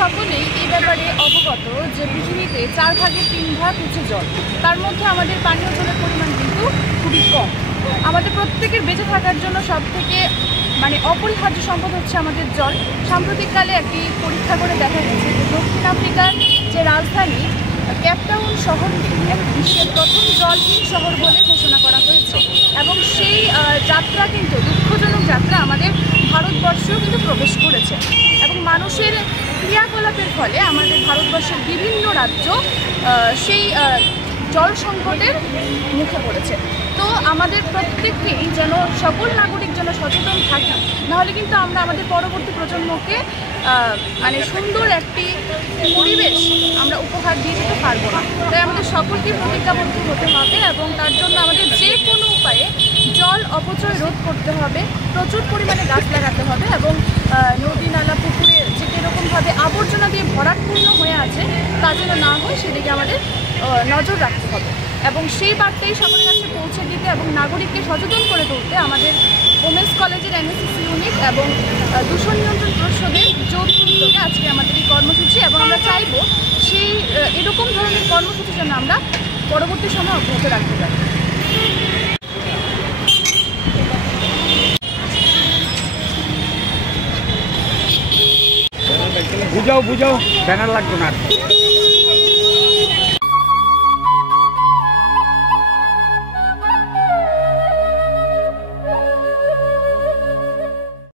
সকলেই এই ব্যাপারে অবগত যে পৃথিবীতে 4 ভাগের 3 ভাগ হচ্ছে জল। তার মধ্যে আমাদের পানীয় জলের পরিমাণ কিন্তু খুবই কম। আমাদের প্রত্যেকের বেঁচে থাকার জন্য সবথেকে অপরিহার্য সম্পদ হচ্ছে আমাদের জল। সাম্প্রতিককালে একটি পরীক্ষা করে দেখা গেছে যে দক্ষিণ আফ্রিকার যে রাজধানী কেপটাউন শহরটি বিশ্বের প্রথম জলহীন শহর বলে ঘোষণা করা হয়েছে এবং সেই যাত্রা কিন্তু দুঃখজনক যাত্রা আমাদের ভারতবর্ষেও কিন্তু প্রবেশ করেছে এবং মানুষের ক্রিয়াকলাপের ফলে আমাদের ভারতবর্ষের বিভিন্ন রাজ্য সেই জল সংকটের মুখে পড়েছে। তো আমাদের প্রত্যেককেই যেন সকল নাগরিক যেন সচেতন থাকি, নাহলে কিন্তু আমরা আমাদের পরবর্তী প্রজন্মকে সুন্দর একটি পরিবেশ আমরা উপহার দিয়ে দিতে পারবো না। তাই আমাদের সকলকে প্রতিজ্ঞাবদ্ধ হতে হবে এবং তার জন্য আমাদের যে কোনো উপায়ে জল অপচয় রোধ করতে হবে, প্রচুর পরিমাণে গাছ লাগাতে হবে এবং নদী নালা পুকুরে যে কীরকমভাবে আবর্জনা দিয়ে ভরাটপূর্ণ হয়ে আছে তা যেন না হয় সেদিকে আমাদের নজর রাখতে হবে এবং সেই বার্তাই সকলের কাছে পৌঁছে দিতে এবং নাগরিককে সচেতন করে তুলতে আমাদের ওমেন্স কলেজের এনএসএস ইউনিট এবং দূষণ নিয়ন্ত্রণ পরিষদের যৌথ উদ্যোগে আজকে আমাদের এই কর্মসূচি এবং আমরা চাইব সেই এরকম ধরনের কর্মসূচি যেন আমরা পরবর্তী সময় অব্যাহত রাখতে পারি। বুঝাও ব্যানার লাগতো না।